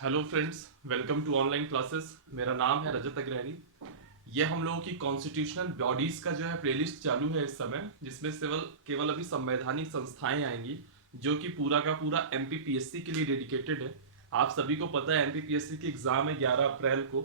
Hello friends, welcome to online classes. मेरा नाम है रजत अग्रहरी। ये हम लोगों की कॉन्स्टिट्यूशनल बॉडीज का जो है प्लेलिस्ट चालू है इस समय, जिसमें केवल केवल अभी संवैधानिक संस्थाएं आएंगी जो कि पूरा का पूरा एमपीपीएससी के लिए डेडिकेटेड है। आप सभी को पता है एमपीपीएससी की एग्जाम है 11 अप्रैल को।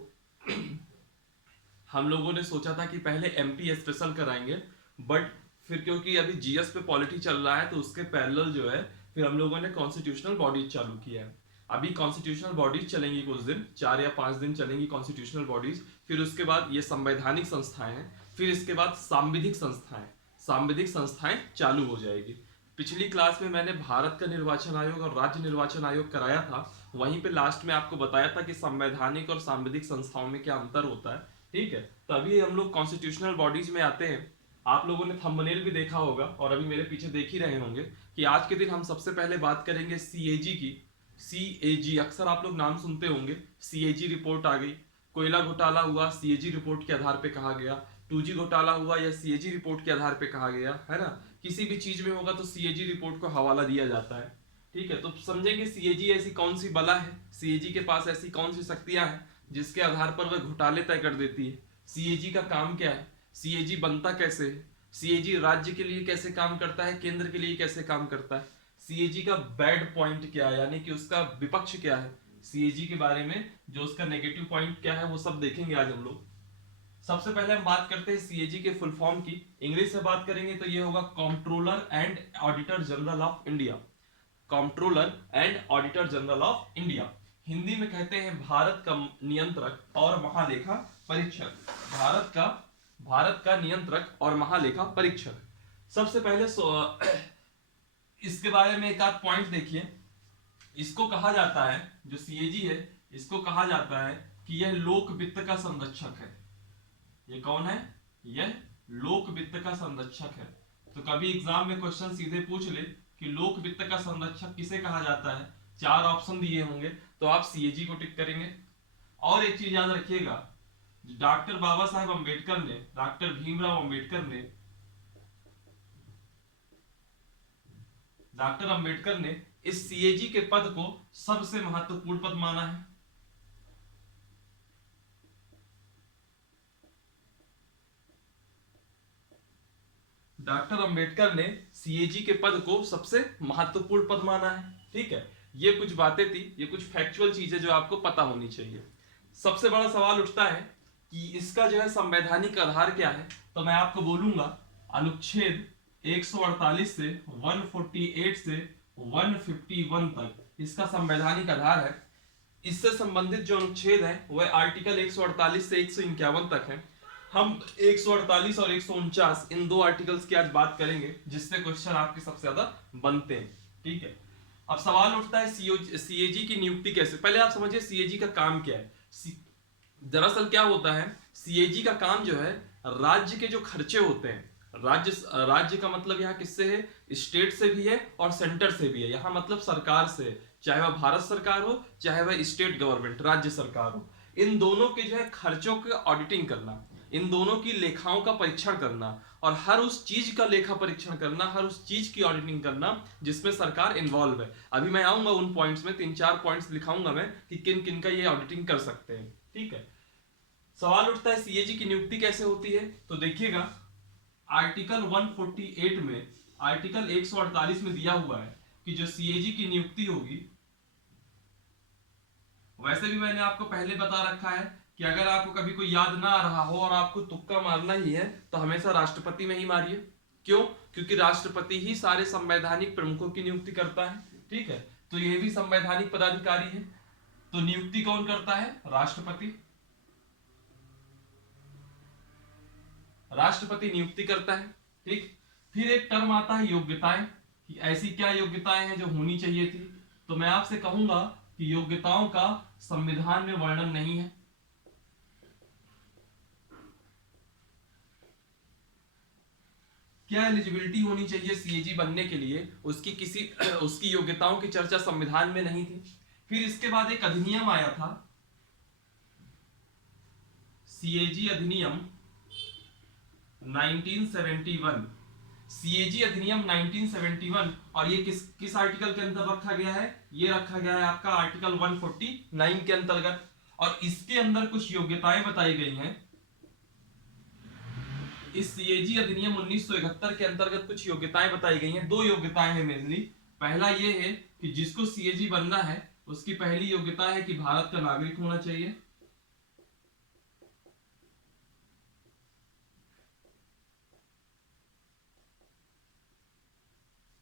हम लोगों ने सोचा था कि पहले एमपी स्पेशल कराएंगे, बट फिर क्योंकि अभी जीएस पे पॉलिटी चल रहा है तो उसके पैरेलल जो है फिर हम लोगों ने कॉन्स्टिट्यूशनल बॉडीज चालू किया है। अभी कॉन्स्टिट्यूशनल बॉडीज चलेंगी कुछ दिन, 4 या 5 दिन चलेंगी कॉन्स्टिट्यूशनल बॉडीज। फिर उसके बाद ये संवैधानिक संस्थाएं हैं, फिर इसके बाद सांविधिक संस्थाएं चालू हो जाएगी। पिछली क्लास में मैंने भारत का निर्वाचन आयोग और राज्य निर्वाचन आयोग कराया था। वहीं पे लास्ट में आपको बताया था कि संवैधानिक और सांविधिक संस्थाओं में क्या अंतर होता है। ठीक है, तो अभी हम लोग कॉन्स्टिट्यूशनल बॉडीज में आते हैं। आप लोगों ने थंबनेल भी देखा होगा और अभी मेरे पीछे देख ही रहे होंगे कि आज के दिन हम सबसे पहले बात करेंगे सीएजी की। सीएजी अक्सर आप लोग नाम सुनते होंगे। सीएजी रिपोर्ट आ गई। कोयला घोटाला हुआ, सीएजी रिपोर्ट के आधार पे कहा गया। 2G घोटाला हुआ या सीएजी रिपोर्ट के आधार पे कहा गया, है ना। किसी भी चीज में होगा तो सीएजी रिपोर्ट को हवाला दिया जाता है। ठीक है, तो समझेंगे सीएजी ऐसी कौन सी बला है, सीएजी के पास ऐसी कौन सी शक्तियां हैं जिसके आधार पर वह घोटाले तय कर देती है। सीएजी का काम क्या है, सीएजी बनता कैसे है, सीएजी राज्य के लिए कैसे काम करता है, केंद्र के लिए कैसे काम करता है, सीएजी का बैड पॉइंट क्या है यानी कि उसका विपक्ष क्या है, सीएजी के बारे में जो उसका नेगेटिव पॉइंट क्या है वो सब देखेंगे आज हम लोग। सबसे पहले हम बात करते हैं सीएजी के फुल फॉर्म की। इंग्लिश में बात करेंगे तो ये होगा controller and auditor general of India. Controller and auditor general of India. Hindi में कहते हैं भारत का नियंत्रक और महालेखा परीक्षक। भारत का नियंत्रक और महालेखा परीक्षक। सबसे पहले इसके बारे में एक आध पॉइंट देखिए। इसको कहा जाता है, जो सीएजी है इसको कहा जाता है कि यह लोक वित्त का संरक्षक है। ये कौन है? यह लोक वित्त का संरक्षक है। तो कभी एग्जाम में क्वेश्चन सीधे पूछ ले कि लोक वित्त का संरक्षक किसे कहा जाता है, 4 ऑप्शन दिए होंगे तो आप सीएजी को टिक करेंगे। और एक चीज याद रखिएगा, डॉक्टर बाबा साहेब अम्बेडकर ने, डॉक्टर भीमराव अम्बेडकर ने, डॉक्टर अम्बेडकर ने इस सीएजी के पद को सबसे महत्वपूर्ण पद माना है। डॉक्टर अंबेडकर ने सीएजी के पद को सबसे महत्वपूर्ण पद माना है। ठीक है, ये कुछ बातें थी, ये कुछ फैक्चुअल चीजें जो आपको पता होनी चाहिए। सबसे बड़ा सवाल उठता है कि इसका जो है संवैधानिक आधार क्या है, तो मैं आपको बोलूंगा अनुच्छेद 148 से 148 से 151 तक इसका संवैधानिक आधार है। इससे संबंधित जो अनुच्छेद है वह आर्टिकल 148 से 151 तक है। हम 148 और 149 इन दो आर्टिकल्स की आज बात करेंगे जिससे क्वेश्चन आपके सबसे ज्यादा बनते हैं। ठीक है, अब सवाल उठता है सीएजी की नियुक्ति कैसे। पहले आप समझिए सीएजी का काम क्या है। दरअसल क्या होता है, सीएजी का काम जो है राज्य के जो खर्चे होते हैं, राज्य का मतलब यहाँ किससे है, स्टेट से भी है और सेंटर से भी है। यहाँ मतलब सरकार से, चाहे वह भारत सरकार हो चाहे वह स्टेट गवर्नमेंट राज्य सरकार हो, इन दोनों के जो है खर्चों की ऑडिटिंग करना, इन दोनों की लेखाओं का परीक्षण करना और हर उस चीज का लेखा परीक्षण करना, हर उस चीज की ऑडिटिंग करना जिसमें सरकार इन्वॉल्व है। अभी मैं आऊंगा उन पॉइंट्स में, 3-4 पॉइंट्स दिखाऊंगा मैं कि किन किन का ये ऑडिटिंग कर सकते हैं। ठीक है, सवाल उठता है सीएजी की नियुक्ति कैसे होती है, तो देखिएगा आर्टिकल 148 में, आर्टिकल 148 में दिया हुआ है कि जो सीएजी की नियुक्ति होगी, वैसे भी मैंने आपको पहले बता रखा है कि अगर आपको कभी कोई याद ना आ रहा हो और आपको तुक्का मारना ही है तो हमेशा राष्ट्रपति में ही मारिए। क्यों? क्योंकि राष्ट्रपति ही सारे संवैधानिक प्रमुखों की नियुक्ति करता है। ठीक है, तो यह भी संवैधानिक पदाधिकारी है। तो नियुक्ति कौन करता है? राष्ट्रपति। राष्ट्रपति नियुक्ति करता है। ठीक, फिर एक टर्म आता है योग्यताएं, कि ऐसी क्या योग्यताएं हैं जो होनी चाहिए थी। तो मैं आपसे कहूंगा कि योग्यताओं का संविधान में वर्णन नहीं है। क्या एलिजिबिलिटी होनी चाहिए सीएजी बनने के लिए, उसकी किसी उसकी योग्यताओं की चर्चा संविधान में नहीं थी। फिर इसके बाद एक अधिनियम आया था, सीएजी अधिनियम 1971। सीएजी अधिनियम 1971, और ये किस आर्टिकल के अंदर रखा गया है? ये रखा गया है आपका आर्टिकल 149 के अंतर्गत। और इसके अंदर कुछ योग्यताएं बताई गई हैं। इस सीएजी अधिनियम 1971 के अंतर्गत कुछ योग्यताएं बताई गई हैं। दो योग्यताएं हैं मेनली। पहला ये है कि जिसको सीएजी बनना है उसकी पहली योग्यता है कि भारत का नागरिक होना चाहिए।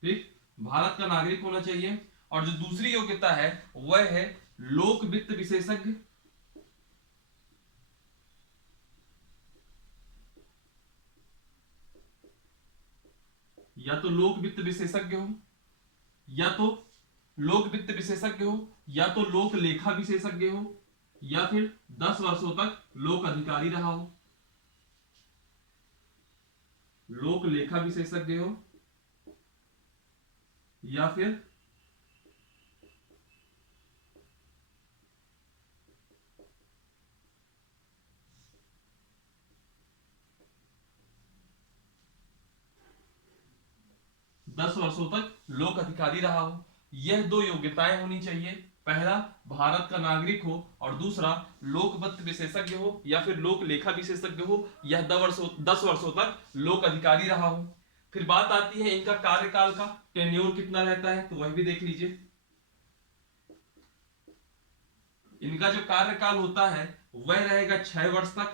ठीक, भारत का नागरिक होना चाहिए। और जो दूसरी योग्यता है वह है लोक वित्त विशेषज्ञ। या तो लोक वित्त विशेषज्ञ हो, या तो लोक वित्त विशेषज्ञ हो, या तो लोक लेखा विशेषज्ञ हो, या फिर 10 वर्षों तक लोक अधिकारी रहा हो। लोक लेखा विशेषज्ञ हो या फिर 10 वर्षों तक लोक अधिकारी रहा हो। यह दो योग्यताएं होनी चाहिए। पहला भारत का नागरिक हो और दूसरा लोक वित्त विशेषज्ञ हो या फिर लोक लेखा विशेषज्ञ हो, यह 10 वर्षों तक लोक अधिकारी रहा हो। फिर बात आती है इनका कार्यकाल का, टेन्योर कितना रहता है, तो वह भी देख लीजिए। इनका जो कार्यकाल होता है वह रहेगा 6 वर्ष तक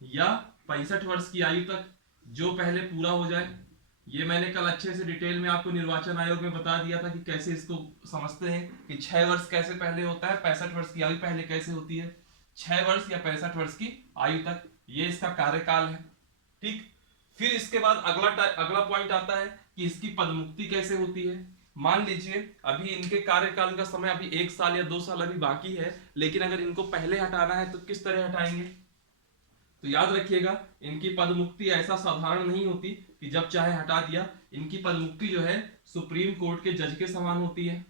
या 65 वर्ष की आयु तक, जो पहले पूरा हो जाए। ये मैंने कल अच्छे से डिटेल में आपको निर्वाचन आयोग में बता दिया था कि कैसे इसको समझते हैं कि 6 वर्ष कैसे पहले होता है, 65 वर्ष की आयु पहले कैसे होती है। 6 वर्ष या 65 वर्ष की आयु तक ये इसका कार्यकाल है। ठीक, फिर इसके बाद अगला पॉइंट आता है कि इसकी पदमुक्ति कैसे होती है। मान लीजिए अभी इनके कार्यकाल का समय अभी 1 साल या 2 साल अभी बाकी है, लेकिन अगर इनको पहले हटाना है तो किस तरह हटाएंगे? तो याद रखिएगा इनकी पदमुक्ति ऐसा साधारण नहीं होती कि जब चाहे हटा दिया। इनकी पदमुक्ति जो है सुप्रीम कोर्ट के जज के समान होती है।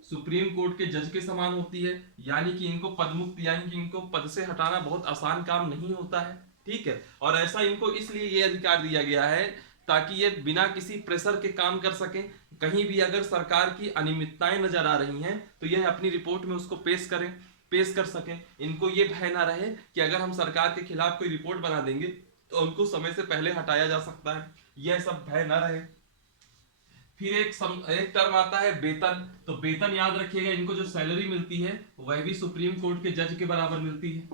सुप्रीम कोर्ट के जज के समान होती है, यानी कि इनको पदमुक्त यानी कि इनको पद से हटाना बहुत आसान काम नहीं होता है। ठीक है, और ऐसा इनको इसलिए ये अधिकार दिया गया है ताकि ये बिना किसी प्रेशर के काम कर सकें। कहीं भी अगर सरकार की अनियमितताएं नजर आ रही हैं तो यह अपनी रिपोर्ट में उसको पेश कर सकें। इनको ये भय ना रहे कि अगर हम सरकार के खिलाफ कोई रिपोर्ट बना देंगे तो उनको समय से पहले हटाया जा सकता है, यह सब भय ना रहे। फिर एक टर्म आता है वेतन। तो वेतन याद रखिएगा, इनको जो सैलरी मिलती है वह भी सुप्रीम कोर्ट के जज के बराबर मिलती है।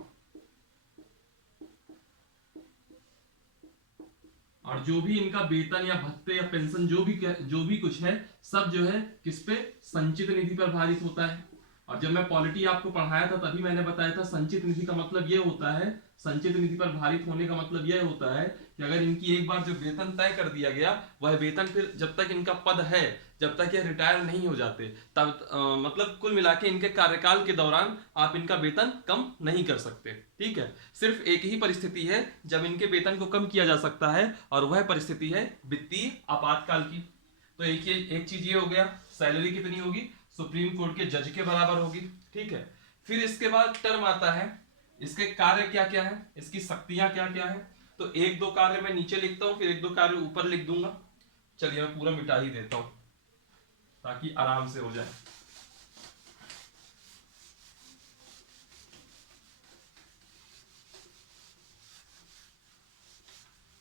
और जो भी इनका वेतन या भत्ते या पेंशन जो भी कुछ है सब जो है किस पे? संचित निधि पर भारित होता है। और जब मैं पॉलिटी आपको पढ़ाया था तभी मैंने बताया था संचित निधि का मतलब यह होता है, संचित निधि पर भारित होने का मतलब यह होता है कि अगर इनकी एक बार जो वेतन तय कर दिया गया वह वेतन फिर जब तक इनका पद है, जब तक ये रिटायर नहीं हो जाते तब मतलब कुल मिला के इनके कार्यकाल के दौरान आप इनका वेतन कम नहीं कर सकते। ठीक है, सिर्फ एक ही परिस्थिति है जब इनके वेतन को कम किया जा सकता है और वह परिस्थिति है वित्तीय आपातकाल की। तो एक चीज ये हो गया, सैलरी कितनी होगी? सुप्रीम कोर्ट के जज के बराबर होगी। ठीक है, फिर इसके बाद टर्म आता है इसके कार्य क्या क्या है, इसकी शक्तियां क्या क्या है। तो 1-2 कार्य मैं नीचे लिखता हूं, फिर 1-2 कार्य ऊपर लिख दूंगा। चलिए मैं पूरा मिटा ही देता हूं ताकि आराम से हो जाए।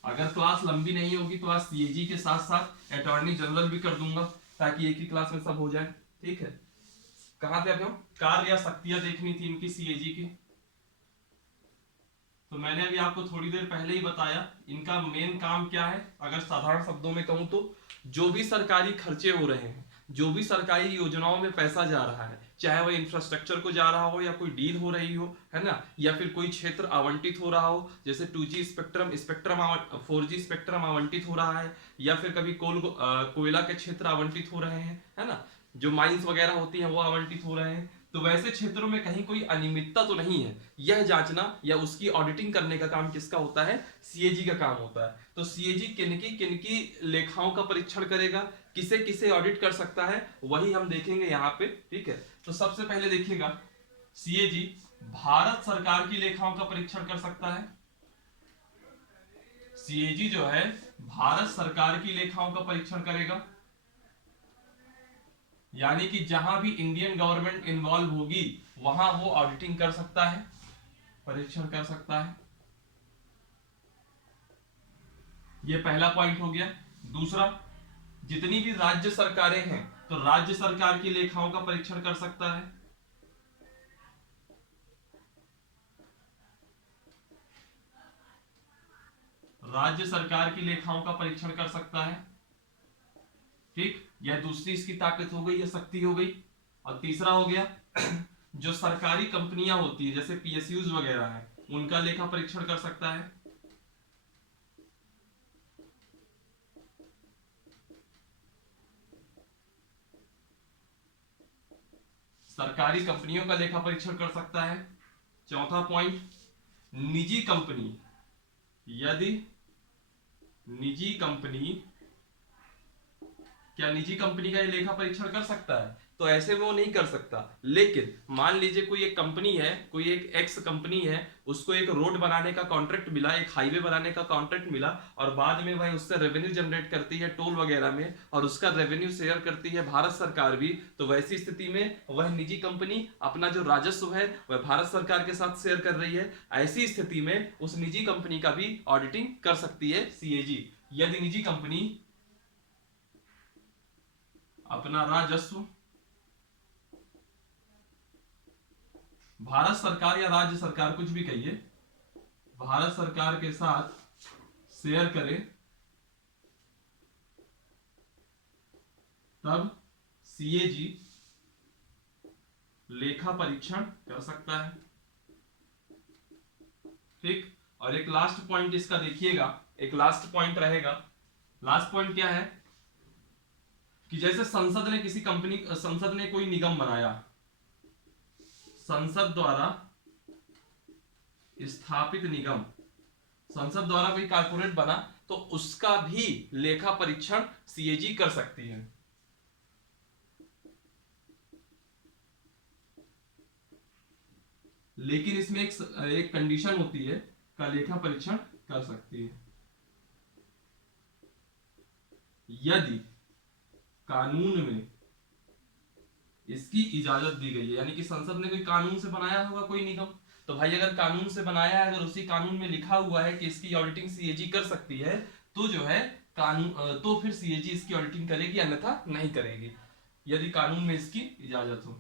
अगर क्लास लंबी नहीं होगी तो आज सीएजी के साथ साथ अटॉर्नी जनरल भी कर दूंगा ताकि एक ही क्लास में सब हो जाए। ठीक है, कहां थे अभी हम? कार्य या शक्तियां देखनी थी इनकी सीएजी की। तो मैंने अभी आपको थोड़ी देर पहले ही बताया इनका मेन काम क्या है। अगर साधारण शब्दों में कहूं तो जो भी सरकारी खर्चे हो रहे हैं, जो भी सरकारी योजनाओं में पैसा जा रहा है, चाहे वह इंफ्रास्ट्रक्चर को जा रहा हो या कोई डील हो रही हो, है ना, या फिर कोई क्षेत्र आवंटित हो रहा हो, जैसे 2G स्पेक्ट्रम 4G स्पेक्ट्रम आवंटित हो रहा है, या फिर कभी कोयला के क्षेत्र आवंटित हो रहे हैं, है ना, जो माइंस वगैरह होती हैं वो आवंटित हो रहे हैं, तो वैसे क्षेत्रों में कहीं कोई अनियमितता तो नहीं है, यह जांचना या उसकी ऑडिटिंग करने का काम किसका होता है? सीएजी का काम होता है। तो सीएजी किनकी लेखाओं का परीक्षण करेगा, किसे किसे ऑडिट कर सकता है, वही हम देखेंगे यहाँ पे। ठीक है, तो सबसे पहले देखिएगा सीएजी भारत सरकार की लेखाओं का परीक्षण कर सकता है। सीएजी जो है भारत सरकार की लेखाओं का परीक्षण करेगा, यानी कि जहां भी इंडियन गवर्नमेंट इन्वॉल्व होगी वहां वो ऑडिटिंग कर सकता है, परीक्षण कर सकता है। ये पहला पॉइंट हो गया। दूसरा, जितनी भी राज्य सरकारें हैं तो राज्य सरकार की लेखाओं का परीक्षण कर सकता है। राज्य सरकार की लेखाओं का परीक्षण कर सकता है। ठीक, यह दूसरी इसकी ताकत हो गई या शक्ति हो गई। और तीसरा हो गया जो सरकारी कंपनियां होती है जैसे पीएसयूज वगैरह है उनका लेखा परीक्षण कर सकता है। सरकारी कंपनियों का लेखा परीक्षण कर सकता है। चौथा पॉइंट, निजी कंपनी, यदि निजी कंपनी, क्या निजी कंपनी का ये लेखा परीक्षण कर सकता है? तो ऐसे में वो नहीं कर सकता। लेकिन मान लीजिए कोई एक कंपनी है, कोई एक एक्स कंपनी है, उसको एक रोड बनाने का कॉन्ट्रैक्ट मिला, एक हाईवे बनाने का कॉन्ट्रैक्ट मिला, और बाद में वह उससे रेवेन्यू जनरेट करती है टोल वगैरह में, और उसका रेवेन्यू शेयर करती है भारत सरकार भी। तो वैसी स्थिति में वह निजी कंपनी अपना जो राजस्व है वह भारत सरकार के साथ शेयर कर रही है। ऐसी स्थिति में उस निजी कंपनी का भी ऑडिटिंग कर सकती है सीएजी। यदि निजी कंपनी अपना राजस्व भारत सरकार या राज्य सरकार, कुछ भी कहिए, भारत सरकार के साथ शेयर करे, तब सीएजी लेखा परीक्षण कर सकता है। ठीक, और एक लास्ट पॉइंट इसका देखिएगा, एक लास्ट पॉइंट रहेगा। लास्ट पॉइंट क्या है कि जैसे संसद ने कोई निगम बनाया, संसद द्वारा स्थापित निगम, संसद द्वारा कोई कारपोरेट बना, तो उसका भी लेखा परीक्षण सीएजी कर सकती है। लेकिन इसमें एक कंडीशन होती है, का लेखा परीक्षण कर सकती है यदि कानून में इसकी इजाजत दी गई है। यानी कि संसद ने कोई कानून से बनाया होगा कोई निगम, तो भाई अगर कानून से बनाया है, अगर उसी कानून में लिखा हुआ है कि इसकी ऑडिटिंग सीएजी कर सकती है, तो जो है कानून, तो फिर सीएजी इसकी ऑडिटिंग करेगी, अन्यथा नहीं करेगी, यदि कानून में इसकी इजाजत हो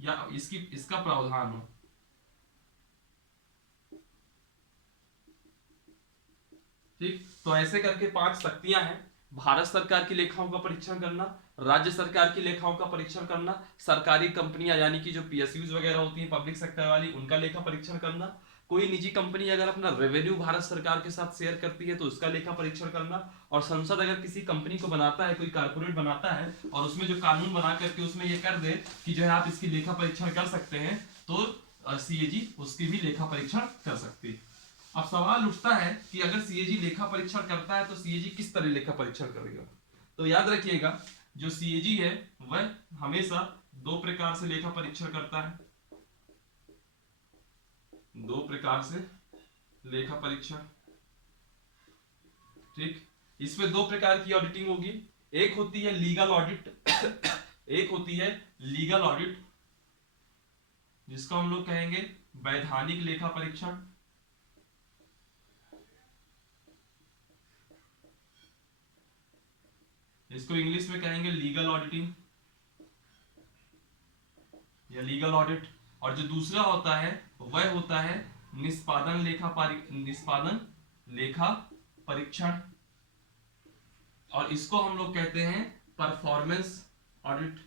या इसका प्रावधान हो। ठीक, तो ऐसे करके 5 शक्तियां हैं: भारत सरकार की लेखाओं का परीक्षण करना, राज्य सरकार की लेखाओं का परीक्षण करना, सरकारी कंपनियां यानी कि जो पीएसयूज वगैरह होती हैं पब्लिक सेक्टर वाली, उनका लेखा परीक्षण करना, कोई निजी कंपनी अगर अपना रेवेन्यू भारत सरकार के साथ शेयर करती है तो उसका लेखा परीक्षण करना, और संसद अगर किसी कंपनी को बनाता है, कोई कारपोरेट बनाता है, और उसमें जो कानून बना करके उसमें ये कर दे कि जो है आप इसकी लेखा परीक्षण कर सकते हैं, तो सीएजी उसकी भी लेखा परीक्षण कर सकती है। अब सवाल उठता है कि अगर सीएजी लेखा परीक्षण करता है तो सीएजी किस तरह लेखा परीक्षण करेगा? तो याद रखिएगा, जो सीएजी है वह हमेशा 2 प्रकार से लेखा परीक्षण करता है। 2 प्रकार से लेखा परीक्षण। ठीक, इसमें 2 प्रकार की ऑडिटिंग होगी। एक होती है लीगल ऑडिट एक होती है लीगल ऑडिट, जिसको हम लोग कहेंगे वैधानिक लेखा परीक्षण। इसको इंग्लिश में कहेंगे लीगल ऑडिटिंग या लीगल ऑडिट। और जो दूसरा होता है वह होता है निष्पादन लेखा परीक्षण, और इसको हम लोग कहते हैं परफॉर्मेंस ऑडिट।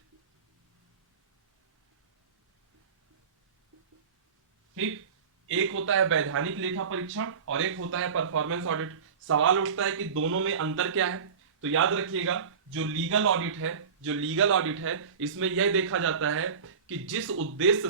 ठीक, एक होता है वैधानिक लेखा परीक्षण और एक होता है परफॉर्मेंस ऑडिट। सवाल उठता है कि दोनों में अंतर क्या है? तो याद रखिएगा, जो लीगल ऑडिट है इसमें यह देखा जाता है कि जिस उद्देश्य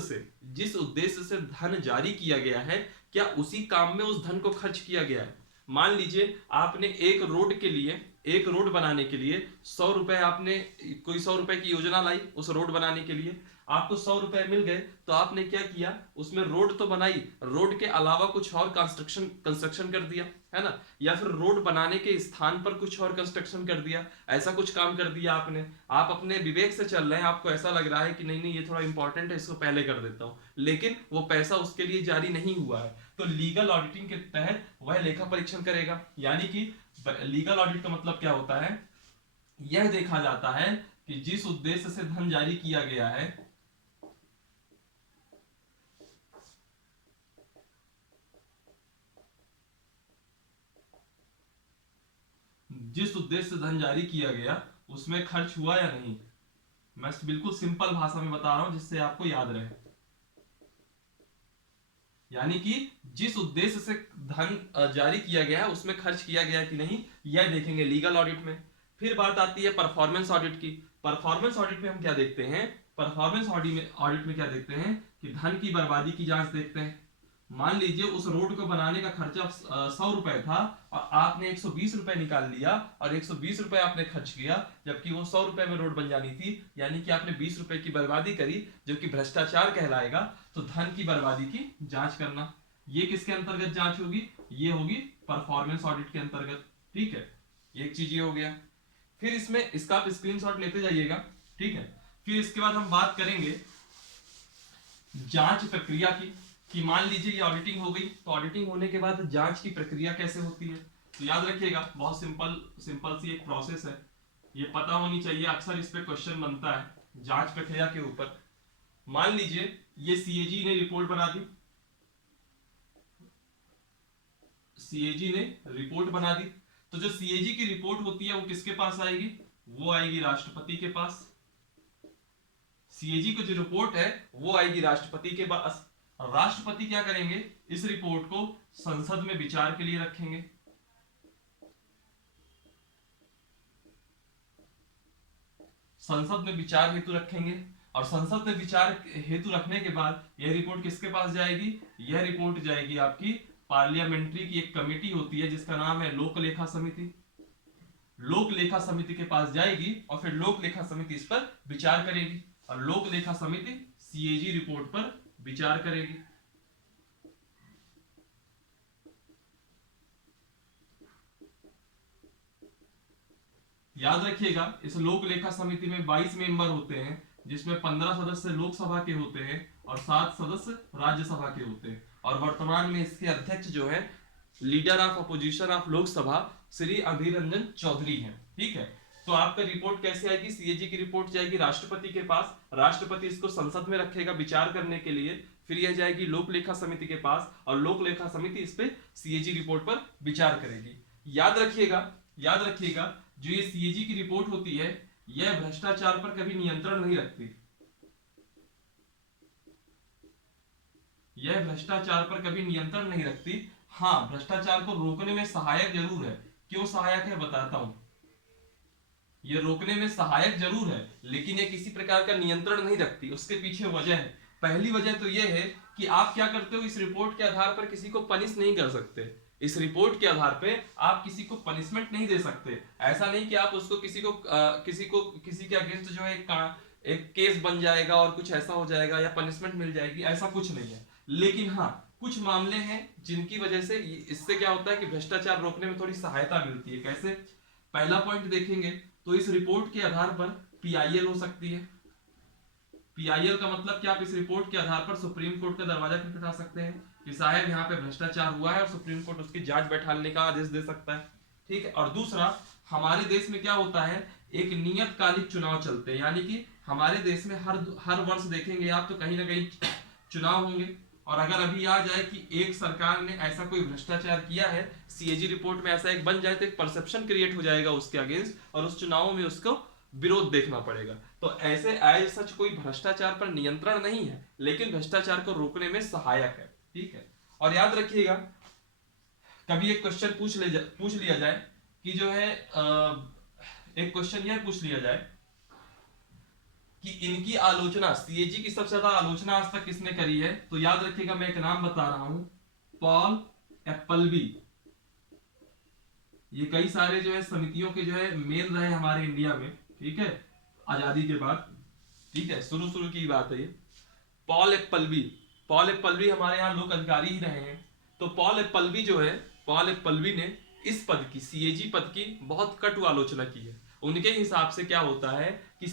से धन जारी किया गया है, क्या उसी काम में उस धन को खर्च किया गया है। मान लीजिए आपने एक रोड बनाने के लिए 100 रुपए, आपने कोई 100 रुपए की योजना लाई उस रोड बनाने के लिए, आपको 100 रुपए मिल गए, तो आपने क्या किया, उसमें रोड तो बनाई, रोड के अलावा कुछ और कंस्ट्रक्शन कर दिया। है ना, या फिर रोड बनाने के स्थान पर कुछ और कंस्ट्रक्शन कर दिया, ऐसा कुछ काम कर दिया आपने, आप अपने विवेक से चल रहे हैं, आपको ऐसा लग रहा है कि नहीं नहीं ये थोड़ा इंपॉर्टेंट है, इसको पहले कर देता हूं, लेकिन वो पैसा उसके लिए जारी नहीं हुआ है, तो लीगल ऑडिटिंग के तहत वह लेखा परीक्षण करेगा। यानी कि लीगल ऑडिट का मतलब क्या होता है, यह देखा जाता है कि जिस उद्देश्य से धन जारी किया गया है, जिस उद्देश्य से धन जारी किया गया उसमें खर्च हुआ या नहीं। मैं बिल्कुल सिंपल भाषा में बता रहा हूं जिससे आपको याद रहे। यानी कि जिस उद्देश्य से धन जारी किया गया है उसमें खर्च किया गया कि नहीं, यह देखेंगे लीगल ऑडिट में। फिर बात आती है परफॉर्मेंस ऑडिट की। परफॉर्मेंस ऑडिट में हम क्या देखते हैं, परफॉर्मेंस ऑडिट में क्या देखते हैं कि धन की बर्बादी की जांच देखते हैं। मान लीजिए उस रोड को बनाने का खर्चा 100 रुपए था और आपने 120 रुपए निकाल लिया और 120 रुपए आपने खर्च किया, जबकि वो 100 रुपए में रोड बन जानी थी, यानी कि आपने 20 रुपए की बर्बादी करी, जो कि भ्रष्टाचार कहलाएगा। तो धन की बर्बादी की जांच करना, ये किसके अंतर्गत जांच होगी, ये होगी परफॉर्मेंस ऑडिट के अंतर्गत। ठीक है, एक चीज ये हो गया। फिर इसमें इसका आप स्क्रीनशॉट लेते जाइएगा। ठीक है, फिर इसके बाद हम बात करेंगे जांच प्रक्रिया की, कि मान लीजिए ये ऑडिटिंग हो गई, तो ऑडिटिंग होने के बाद जांच की प्रक्रिया कैसे होती है। तो याद रखिएगा बहुत सिंपल सी एक प्रोसेस है, ये पता होनी चाहिए, अक्सर इस पे क्वेश्चन बनता है जांच प्रक्रिया के ऊपर। मान लीजिए ये सीएजी ने रिपोर्ट बना दी, सीएजी ने रिपोर्ट बना दी, तो जो सीएजी की रिपोर्ट होती है वो किसके पास आएगी, वो आएगी राष्ट्रपति के पास। सीएजी की जो रिपोर्ट है वो आएगी राष्ट्रपति के पास। राष्ट्रपति क्या करेंगे, इस रिपोर्ट को संसद में विचार के लिए रखेंगे। संसद में विचार हेतु रखेंगे, और संसद में विचार हेतु रखने के बाद यह रिपोर्ट किसके पास जाएगी, यह रिपोर्ट जाएगी आपकी पार्लियामेंट्री की एक कमेटी होती है जिसका नाम है लोक लेखा समिति। लोक लेखा समिति के पास जाएगी और फिर लोक लेखा समिति इस पर विचार करेगी, और लोक लेखा समिति सीएजी रिपोर्ट पर विचार करेगी। याद रखिएगा इस लोक लेखा समिति में 22 मेंबर होते हैं, जिसमें 15 सदस्य लोकसभा के होते हैं और 7 सदस्य राज्यसभा के होते हैं। और वर्तमान में इसके अध्यक्ष जो है leader of opposition of Lok Sabha Shri Adhir Ranjan Chowdhury हैं। ठीक है, तो आपका रिपोर्ट कैसे आएगी, सीएजी की रिपोर्ट जाएगी राष्ट्रपति के पास, राष्ट्रपति इसको संसद में रखेगा विचार करने के लिए, फिर यह जाएगी लोक लेखा समिति के पास और लोक लेखा समिति इस पे सीएजी रिपोर्ट पर विचार करेगी। याद रखिएगा जो ये सीएजी की रिपोर्ट होती है यह भ्रष्टाचार पर कभी नियंत्रण नहीं रखती, यह भ्रष्टाचार पर कभी नियंत्रण नहीं रखती। हाँ, भ्रष्टाचार को रोकने में सहायक जरूर है। क्यों सहायक है बताता हूं। ये रोकने में सहायक जरूर है, लेकिन ये किसी प्रकार का नियंत्रण नहीं रखती। उसके पीछे वजह है, पहली वजह तो ये है कि आप क्या करते हो, इस रिपोर्ट के आधार पर किसी को पनिश नहीं कर सकते। इस रिपोर्ट के आधार पे आप किसी को पनिशमेंट नहीं दे सकते। ऐसा नहीं कि आप उसको किसी के अगेंस्ट जो है एक केस बन जाएगा और कुछ ऐसा हो जाएगा या पनिशमेंट मिल जाएगी, ऐसा कुछ नहीं है। लेकिन हाँ, कुछ मामले हैं जिनकी वजह से इससे क्या होता है कि भ्रष्टाचार रोकने में थोड़ी सहायता मिलती है। कैसे, पहला पॉइंट देखेंगे तो इस रिपोर्ट के आधार पर पीआईएल हो सकती है। पीआईएल का मतलब क्या, आप इस रिपोर्ट के आधार पर सुप्रीम कोर्ट का दरवाजा खटखटा सकते हैं कि साहब यहाँ पे भ्रष्टाचार हुआ है, और सुप्रीम कोर्ट उसकी जांच बैठाने का आदेश दे सकता है। ठीक है, और दूसरा, हमारे देश में क्या होता है, एक नियतकालिक चुनाव चलते हैं। यानी कि हमारे देश में हर वर्ष देखेंगे आप तो कहीं ना कहीं चुनाव होंगे, और अगर अभी आ जाए कि एक सरकार ने ऐसा कोई भ्रष्टाचार किया है, सीएजी रिपोर्ट में ऐसा एक बन जाए, तो एक परसेप्शन क्रिएट हो जाएगा उसके अगेंस्ट, और उस चुनावों में उसको विरोध देखना पड़ेगा। तो ऐसे एज सच कोई भ्रष्टाचार पर नियंत्रण नहीं है, लेकिन भ्रष्टाचार को रोकने में सहायक है। ठीक है, और याद रखिएगा कभी एक क्वेश्चन पूछ लिया जाए कि जो है एक क्वेश्चन यह पूछ लिया जाए कि इनकी आलोचना, सीएजी की सबसे ज्यादा आलोचना आज तक किसने करी है, तो याद रखिएगा मैं एक नाम बता रहा हूं, पॉल एप्पलबी। ये कई सारे जो है समितियों के जो है मेन रहे हमारे इंडिया में। ठीक है, आजादी के बाद। ठीक है, शुरू की बात है ये। पॉल एप्पलबी हमारे यहाँ लोक अधिकारी ही रहे हैं। तो पॉल एप्पलबी जो है पॉल पल्लवी ने इस पद की, सीएजी पद की बहुत कटु आलोचना की है। उनके हिसाब से क्या होता है कि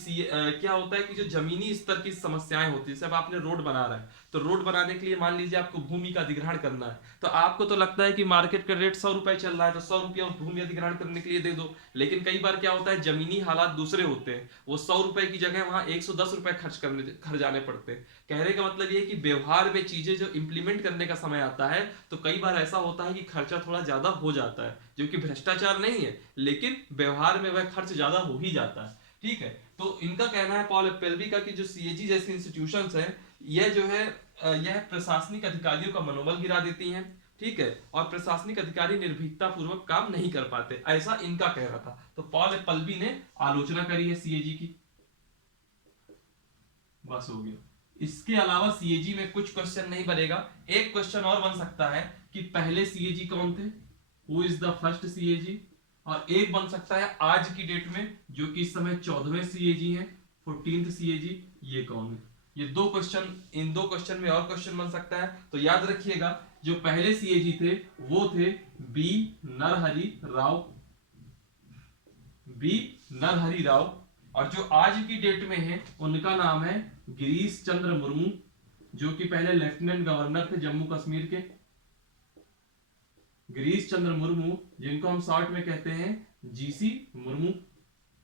क्या होता है कि जो जमीनी स्तर की समस्याएं होती है, जैसे अब आपने रोड बना रहा है, तो रोड बनाने के लिए मान लीजिए आपको भूमि का अधिग्रहण करना है, तो आपको तो लगता है कि मार्केट का रेट 100 रुपए चल रहा है, तो 100 रुपया भूमि अधिग्रहण करने के लिए दे दो। लेकिन कई बार क्या होता है, जमीनी हालात दूसरे होते हैं, वो 100 रुपए की जगह वहां 110 रुपए खर्च जाने पड़ते हैं। कहने का मतलब ये है कि व्यवहार में चीजें जो इंप्लीमेंट करने का समय आता है, तो कई बार ऐसा होता है कि खर्चा थोड़ा ज्यादा हो जाता है, जो कि भ्रष्टाचार नहीं है, लेकिन व्यवहार में वह खर्च ज्यादा हो ही जाता है। ठीक है, तो इनका कहना है पॉल पेल्वी का कि जो सीएजी जैसी इंस्टीट्यूशंस हैं, यह जो है यह प्रशासनिक अधिकारियों का मनोबल गिरा देती हैं। ठीक है, और प्रशासनिक अधिकारी निर्भीकता पूर्वक काम नहीं कर पाते, ऐसा इनका कहना था। तो पॉल पल्वी ने आलोचना करी है सीएजी की। बस हो गया। इसके अलावा सीएजी में कुछ क्वेश्चन नहीं बनेगा। एक क्वेश्चन और बन सकता है कि पहले सीएजी कौन थे, who is the first CAG. और एक बन सकता है आज की डेट में, जो कि इस समय 14वें सीएजी हैं, 14th सीएजी, ये कौन है। ये दो क्वेश्चन, इन दो क्वेश्चन में और क्वेश्चन बन सकता है। तो याद रखिएगा, जो पहले सीएजी थे वो थे बी नरहरि राव, बी नरहरि राव। और जो आज की डेट में है उनका नाम है गिरीश चंद्र मुर्मू, जो कि पहले लेफ्टिनेंट गवर्नर थे जम्मू कश्मीर के। गिरीश चंद्र मुर्मू, जिनको हम शॉर्ट में कहते हैं जीसी मुर्मू।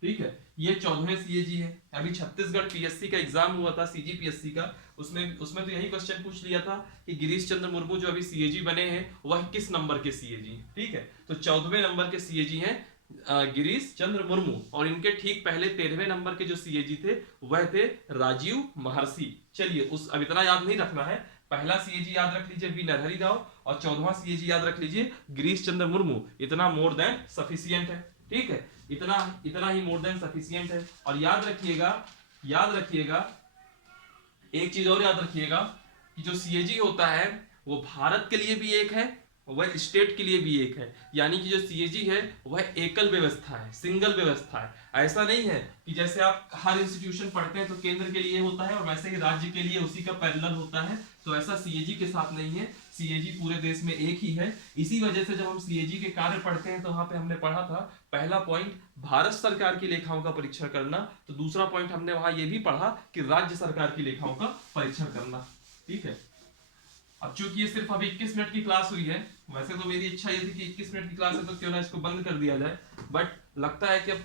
ठीक है, ये 14वें सीएजी है। अभी छत्तीसगढ़ पीएससी का एग्जाम हुआ था, सीजीपीएससी का, उसमें तो यही क्वेश्चन पूछ लिया था कि गिरीश चंद्र मुर्मू जो अभी सीएजी बने हैं वह किस नंबर के सीएजी हैं। ठीक है, तो 14वें नंबर के सीएजी हैं गिरीश चंद्र मुर्मू। और इनके ठीक पहले 13वें नंबर के जो सीएजी थे वह थे राजीव महर्षि। चलिए, उस अब इतना याद नहीं रखना है। पहला सीएजी याद रख लीजिए बी नरहरि राव, और 14वां सीएजी याद रख लीजिए गिरीश चंद्र मुर्मू। इतना मोर देन सफिशियंट है। ठीक है, इतना ही मोर देन सफिशियंट है। और याद रखिएगा एक चीज और याद रखिएगा कि जो सीएजी होता है वो भारत के लिए भी एक है, वह स्टेट के लिए भी एक है। यानी कि जो सीएजी है वह एकल व्यवस्था है, सिंगल व्यवस्था है। ऐसा नहीं है कि जैसे आप हर इंस्टीट्यूशन पढ़ते हैं तो केंद्र के लिए होता है और वैसे ही राज्य के लिए उसी का पैरेलल होता है, तो ऐसा सीएजी के साथ नहीं है। सीएजी पूरे देश में एक ही है। इसी वजह से जब हम सीएजी के कार्य पढ़ते हैं तो वहां पे हमने पढ़ा था, पहला पॉइंट भारत सरकार की लेखाओं का परीक्षण करना, तो दूसरा पॉइंट हमने वहां ये भी पढ़ा कि राज्य सरकार की लेखाओं का परीक्षण करना। ठीक है, अब चूंकि ये सिर्फ अभी 21 मिनट की क्लास हुई है, वैसे तो मेरी इच्छा ये थी कि 21 मिनट की क्लास है तो क्यों ना इसको बंद कर दिया जाए, बट लगता है कि अब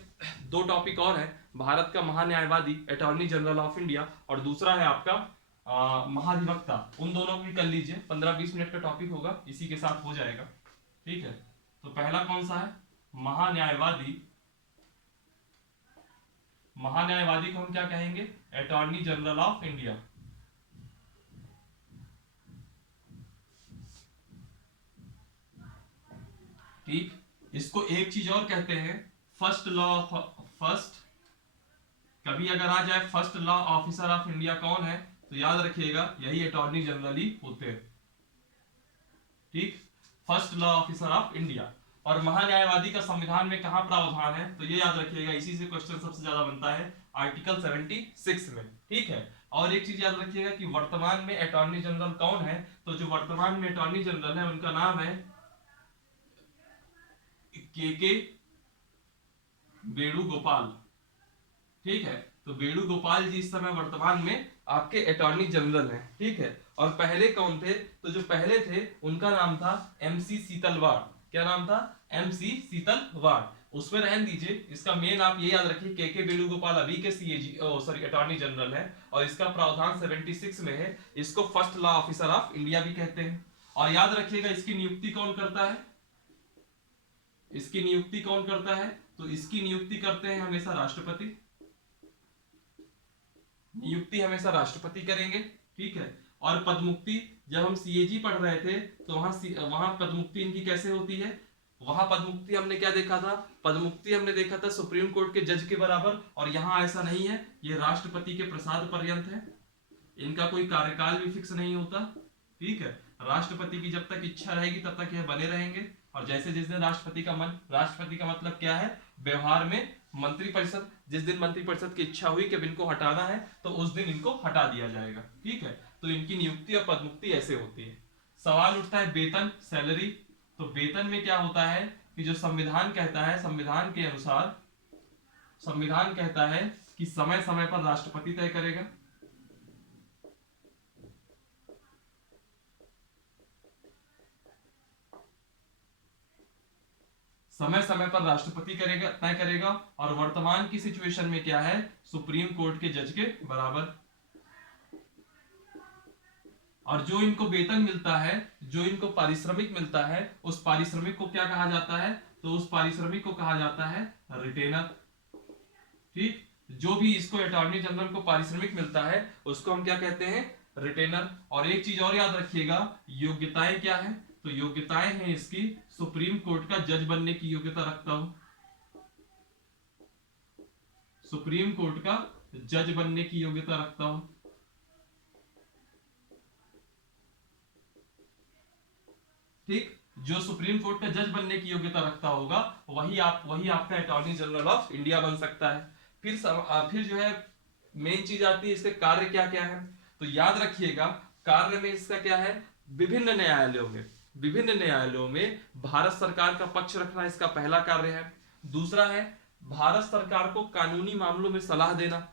दो टॉपिक और है, भारत का महान्यायवादी अटॉर्नी जनरल ऑफ इंडिया और दूसरा है आपका महाधिवक्ता। उन दोनों को भी कर लीजिए, 15-20 मिनट का टॉपिक होगा, इसी के साथ हो जाएगा। ठीक है, तो पहला कौन सा है, महान्यायवादी। महान्यायवादी को हम क्या कहेंगे, अटॉर्नी जनरल ऑफ इंडिया। ठीक, इसको एक चीज और कहते हैं फर्स्ट लॉ फर्स्ट। कभी अगर आ जाए first law officer of India कौन है, तो याद रखिएगा यही अटॉर्नी जनरल ही होते हैं। ठीक, first law officer of India. और महान्यायवादी का संविधान में कहां प्रावधान है, तो ये याद रखिएगा, इसी से क्वेश्चन सबसे ज्यादा बनता है, आर्टिकल 76 में। ठीक है, और एक चीज याद रखिएगा कि वर्तमान में अटॉर्नी जनरल कौन है, तो जो वर्तमान में अटॉर्नी जनरल है उनका नाम है के वेणुगोपाल। ठीक है, तो वेणुगोपाल जी इस समय वर्तमान में आपके अटॉर्नी जनरल हैं। ठीक है, और पहले कौन थे, तो जो पहले थे उनका नाम था एमसी सीतलवाड़। क्या नाम था, एमसी सीतलवाड़। उसमें रहने दीजिए, इसका मेन आप ये याद रखिए के वेणुगोपाल अभी के सीएजी सॉरी अटॉर्नी जनरल है, और इसका प्रावधान 76 में है। इसको first law officer of India भी कहते हैं। और याद रखिएगा इसकी नियुक्ति कौन करता है, इसकी नियुक्ति कौन करता है, तो इसकी नियुक्ति करते हैं हमेशा राष्ट्रपति। नियुक्ति हमेशा राष्ट्रपति करेंगे। ठीक है, और पदमुक्ति, जब हम सीएजी पढ़ रहे थे तो वहां पदमुक्ति इनकी कैसे होती है, वहां पदमुक्ति हमने क्या देखा था, पदमुक्ति हमने देखा था सुप्रीम कोर्ट के जज के बराबर, और यहां ऐसा नहीं है, ये राष्ट्रपति के प्रसाद पर्यंत है, इनका कोई कार्यकाल भी फिक्स नहीं होता। ठीक है, राष्ट्रपति की जब तक इच्छा रहेगी तब तक यह बने रहेंगे, और जैसे जिस दिन राष्ट्रपति का मतलब क्या है, व्यवहार में मंत्रिपरिषद, जिस दिन मंत्रिपरिषद की इच्छा हुई कि अब इनको हटाना है तो उस दिन इनको हटा दिया जाएगा। ठीक है, तो इनकी नियुक्ति और पदमुक्ति ऐसे होती है। सवाल उठता है वेतन, सैलरी, तो वेतन में क्या होता है कि जो संविधान कहता है, संविधान के अनुसार संविधान कहता है कि समय समय पर राष्ट्रपति तय करेगा। समय समय पर राष्ट्रपति तय करेगा। और वर्तमान की सिचुएशन में क्या है, सुप्रीम कोर्ट के जज के बराबर। और जो इनको वेतन मिलता है, जो इनको पारिश्रमिक मिलता है, उस पारिश्रमिक को क्या कहा जाता है, तो उस पारिश्रमिक को कहा जाता है रिटेनर। ठीक, जो भी इसको अटॉर्नी जनरल को पारिश्रमिक मिलता है उसको हम क्या कहते हैं, रिटेनर। और एक चीज और याद रखिएगा, योग्यताएं क्या है, तो योग्यताएं हैं इसकी, सुप्रीम कोर्ट का जज बनने की योग्यता रखता हूं, सुप्रीम कोर्ट का जज बनने की योग्यता रखता हूं। ठीक, जो सुप्रीम कोर्ट का जज बनने की योग्यता रखता होगा वही आपका अटॉर्नी जनरल ऑफ इंडिया बन सकता है। फिर जो है मेन चीज आती है, इसके कार्य क्या क्या है। तो याद रखिएगा, कार्य में इसका क्या है, विभिन्न न्यायालयों में भारत सरकार का पक्ष रखना इसका पहला कार्य है। दूसरा है भारत सरकार को कानूनी मामलों में सलाह देना।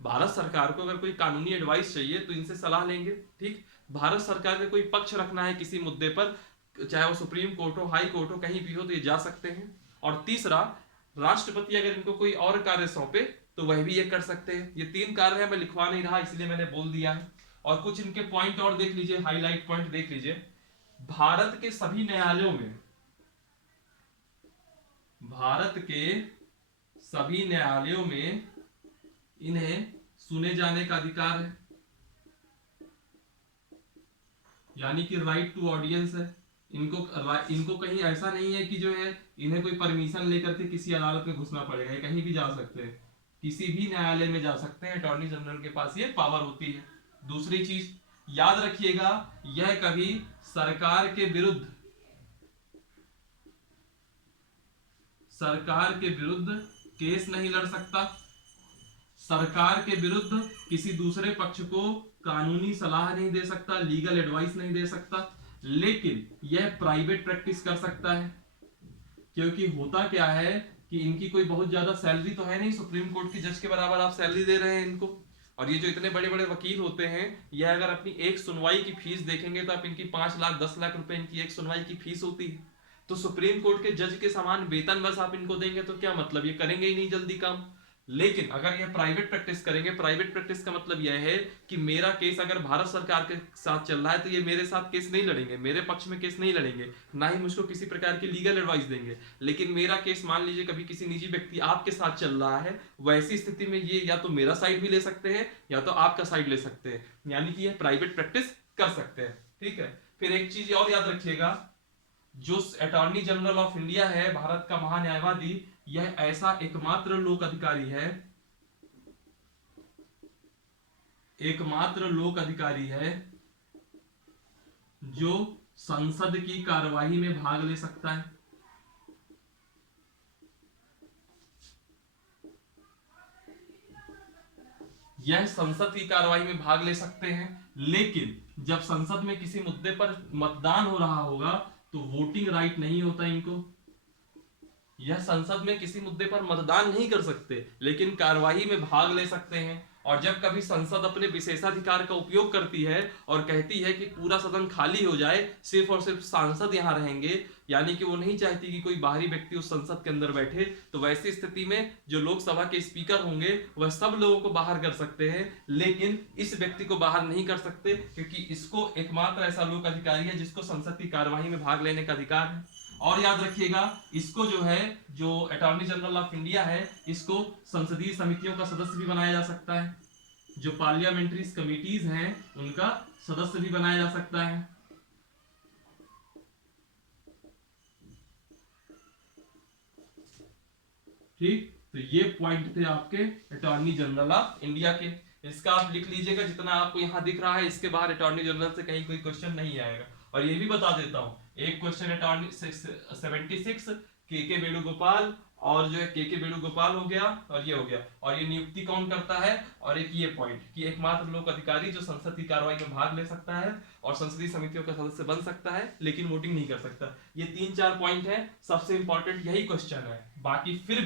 भारत सरकार को अगर कोई कानूनी एडवाइस चाहिए तो इनसे सलाह लेंगे। ठीक, भारत सरकार का कोई पक्ष रखना है किसी मुद्दे पर, चाहे वो सुप्रीम कोर्ट हो, हाई कोर्ट हो, कहीं भी हो, तो ये जा सकते हैं। और तीसरा, राष्ट्रपति अगर इनको कोई और कार्य सौंपे तो वह भी ये कर सकते हैं। ये 3 कार्य है, मैं लिखवा नहीं रहा इसलिए मैंने बोल दिया है। और कुछ इनके पॉइंट और देख लीजिए, हाईलाइट पॉइंट देख लीजिए। भारत के सभी न्यायालयों में, भारत के सभी न्यायालयों में इन्हें सुने जाने का अधिकार है, यानी कि राइट टू ऑडियंस है। इनको कहीं ऐसा नहीं है कि जो है इन्हें कोई परमिशन लेकर के किसी अदालत में घुसना पड़ेगा, ये कहीं भी जा सकते हैं, किसी भी न्यायालय में जा सकते हैं, अटॉर्नी जनरल के पास ये पावर होती है। दूसरी चीज याद रखिएगा, यह कभी सरकार के विरुद्ध केस नहीं लड़ सकता, सरकार के विरुद्ध किसी दूसरे पक्ष को कानूनी सलाह नहीं दे सकता, लीगल एडवाइस नहीं दे सकता, लेकिन यह प्राइवेट प्रैक्टिस कर सकता है। क्योंकि होता क्या है कि इनकी कोई बहुत ज्यादा सैलरी तो है नहीं, सुप्रीम कोर्ट के जज के बराबर आप सैलरी दे रहे हैं इनको। और ये जो इतने बड़े बड़े वकील होते हैं, यह अगर अपनी एक सुनवाई की फीस देखेंगे तो आप इनकी 5 लाख 10 लाख रुपए इनकी एक सुनवाई की फीस होती है। तो सुप्रीम कोर्ट के जज के समान वेतन बस आप इनको देंगे तो क्या मतलब, ये करेंगे ही नहीं जल्दी काम। लेकिन अगर ये प्राइवेट प्रैक्टिस करेंगे, प्राइवेट प्रैक्टिस का मतलब यह है कि मेरा केस अगर भारत सरकार के साथ चल रहा है तो ये मेरे साथ केस नहीं लड़ेंगे, मेरे पक्ष में केस नहीं लड़ेंगे, ना ही मुझको किसी प्रकार की लीगल एडवाइस देंगे। लेकिन मेरा केस मान लीजिए कभी किसी निजी व्यक्ति आपके साथ चल रहा है, वैसी स्थिति में ये या तो मेरा साइड भी ले सकते हैं या तो आपका साइड ले सकते हैं, यानी कि ये प्राइवेट प्रैक्टिस कर सकते हैं। ठीक है, फिर एक चीज और याद रखिएगा, जो अटॉर्नी जनरल ऑफ इंडिया है, भारत का महान्यायवादी, यह ऐसा एकमात्र लोक अधिकारी है जो संसद की कार्यवाही में भाग ले सकता है। यह संसद की कार्यवाही में भाग ले सकते हैं, लेकिन जब संसद में किसी मुद्दे पर मतदान हो रहा होगा तो वोटिंग राइट नहीं होता इनको। यह संसद में किसी मुद्दे पर मतदान नहीं कर सकते, लेकिन कार्यवाही में भाग ले सकते हैं। और जब कभी संसद अपने विशेषाधिकार का उपयोग करती है और कहती है कि पूरा सदन खाली हो जाए, सिर्फ और सिर्फ सांसद यहां रहेंगे, यानी कि वो नहीं चाहती कि कोई बाहरी व्यक्ति उस संसद के अंदर बैठे, तो वैसी स्थिति में जो लोकसभा के स्पीकर होंगे वह सब लोगों को बाहर कर सकते हैं, लेकिन इस व्यक्ति को बाहर नहीं कर सकते, क्योंकि इसको एकमात्र ऐसा लोक अधिकारी है जिसको संसद की कार्यवाही में भाग लेने का अधिकार है। और याद रखिएगा, इसको जो है, जो अटॉर्नी जनरल ऑफ इंडिया है, इसको संसदीय समितियों का सदस्य भी बनाया जा सकता है, जो पार्लियामेंट्री कमिटीज हैं उनका सदस्य भी बनाया जा सकता है। ठीक, तो ये पॉइंट थे आपके अटॉर्नी जनरल ऑफ इंडिया के। इसका आप लिख लीजिएगा, जितना आपको यहां दिख रहा है इसके बाहर अटॉर्नी जनरल से कहीं कोई क्वेश्चन नहीं आएगा। और ये भी बता देता हूं, एक क्वेश्चन अटॉर्नी 76 के वेणुगोपाल और जो है के वेणुगोपाल हो गया, और ये हो गया। और ये नियुक्ति कौन करता है, और एक ये पॉइंट कि एकमात्र लोक अधिकारी जो संसद की कार्रवाई में भाग ले सकता है और संसदीय समितियों का सदस्य बन सकता है लेकिन वोटिंग नहीं कर सकता। ये 3-4 पॉइंट है, सबसे इंपॉर्टेंट यही क्वेश्चन है। बाकी फिर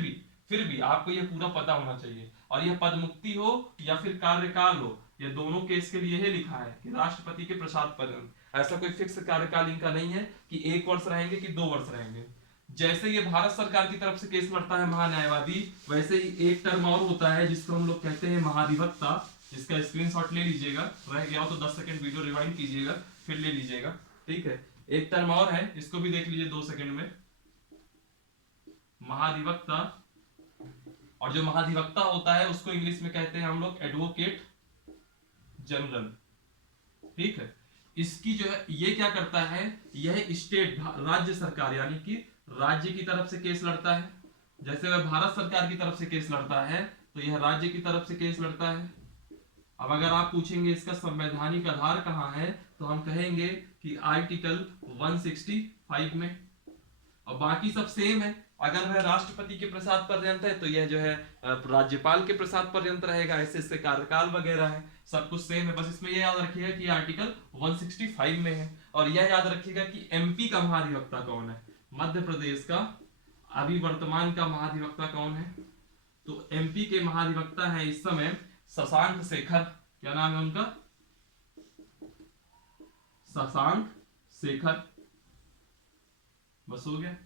भी आपको ये पूरा पता होना चाहिए। और यह पद मुक्ति हो या फिर कार्यकाल हो, ये दोनों केस के लिए ही लिखा है कि राष्ट्रपति के प्रसाद पर्यंत, ऐसा कोई फिक्स कार्यकाल इनका नहीं है कि 1 वर्ष रहेंगे कि 2 वर्ष रहेंगे। जैसे ये भारत सरकार की तरफ से केस लड़ता है महान्यायवादी, वैसे ही एक टर्म और होता है जिसको हम लोग कहते हैं महाधिवक्ता। इसका स्क्रीनशॉट ले लीजिएगा, रह गया हो तो 10 सेकंड वीडियो रिवाइंड कीजिएगा फिर ले लीजिएगा, ठीक है। एक टर्म और है, इसको भी देख लीजिए 2 सेकंड में, महाधिवक्ता। और जो महाधिवक्ता होता है उसको इंग्लिश में कहते हैं हम लोग एडवोकेट जनरल, ठीक है। इसकी जो है ये क्या करता है, यह स्टेट राज्य सरकार यानी कि राज्य की तरफ से केस लड़ता है। जैसे वह भारत सरकार की तरफ से केस लड़ता है तो यह राज्य की तरफ से केस लड़ता है। अब अगर आप पूछेंगे इसका संवैधानिक आधार कहां है, तो हम कहेंगे कि आर्टिकल 165 में। और बाकी सब सेम है। अगर वह राष्ट्रपति के प्रसाद पर्यंत है तो यह जो है राज्यपाल के प्रसाद पर्यंत रहेगा, ऐसे ऐसे कार्यकाल वगैरह है, सब कुछ सेम है। बस इसमें यह याद रखिएगा कि आर्टिकल 165 में है। और यह याद रखिएगा कि एमपी का महाधिवक्ता कौन है, मध्य प्रदेश का अभी वर्तमान का महाधिवक्ता कौन है, तो एमपी के महाधिवक्ता है इस समय शशांक शेखर। क्या नाम है उनका, शशांक शेखर। बस हो गया,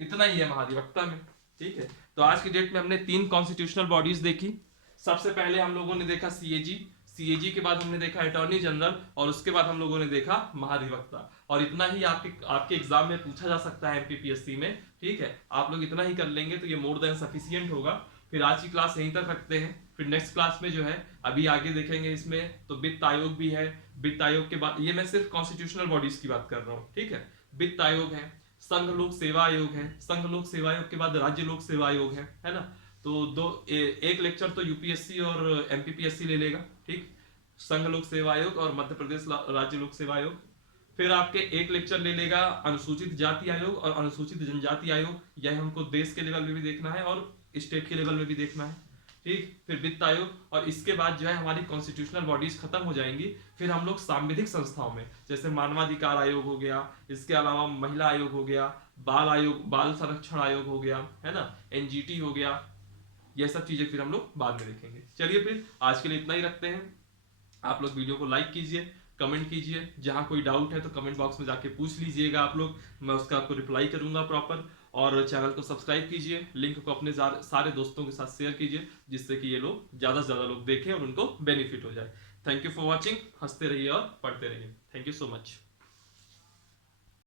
इतना ही है महाधिवक्ता में, ठीक है। तो आज की डेट में हमने 3 कॉन्स्टिट्यूशनल बॉडीज देखी। सबसे पहले हम लोगों ने देखा सीएजी के बाद हमने देखा अटॉर्नी जनरल, और उसके बाद हम लोगों ने देखा महाधिवक्ता। और इतना ही आपके एग्जाम में पूछा जा सकता है एमपीपीएससी में, ठीक है। आप लोग इतना ही कर लेंगे तो ये मोर देन सफिशियंट होगा। फिर आज की क्लास यहीं तक रखते हैं, फिर नेक्स्ट क्लास में जो है अभी आगे देखेंगे इसमें तो वित्त आयोग भी है। वित्त आयोग के बाद, ये मैं सिर्फ कॉन्स्टिट्यूशनल बॉडीज की बात कर रहा हूँ, ठीक है। वित्त आयोग है, संघ लोक सेवा आयोग है, संघ लोक सेवा आयोग के बाद राज्य लोक सेवा आयोग है ना। तो एक लेक्चर तो यूपीएससी और एमपीपीएससी ले लेगा, ठीक। संघ लोक सेवा आयोग और मध्य प्रदेश राज्य लोक सेवा आयोग। फिर आपके एक लेक्चर ले लेगा अनुसूचित जाति आयोग और अनुसूचित जनजाति आयोग, यह हमको देश के लेवल में भी देखना है और स्टेट के लेवल में भी देखना है, ठीक। फिर वित्त आयोग, और इसके बाद जो है हमारी कॉन्स्टिट्यूशनल बॉडीज खत्म हो जाएंगी। फिर हम लोग सांविधिक संस्थाओं में, जैसे मानवाधिकार आयोग हो गया, इसके अलावा महिला आयोग हो गया, बाल आयोग, बाल संरक्षण आयोग हो गया, है ना, एनजीटी हो गया, ये सब चीजें फिर हम लोग बाद में देखेंगे। चलिए फिर आज के लिए इतना ही रखते हैं। आप लोग वीडियो को लाइक कीजिए, कमेंट कीजिए, जहां कोई डाउट है तो कमेंट बॉक्स में जाके पूछ लीजिएगा आप लोग, मैं उसका आपको रिप्लाई करूंगा प्रॉपर। और चैनल को सब्सक्राइब कीजिए, लिंक को अपने सारे दोस्तों के साथ शेयर कीजिए, जिससे कि ये लोग ज़्यादा से ज़्यादा लोग देखें और उनको बेनिफिट हो जाए। थैंक यू फॉर वॉचिंग, हंसते रहिए और पढ़ते रहिए। Thank you so much.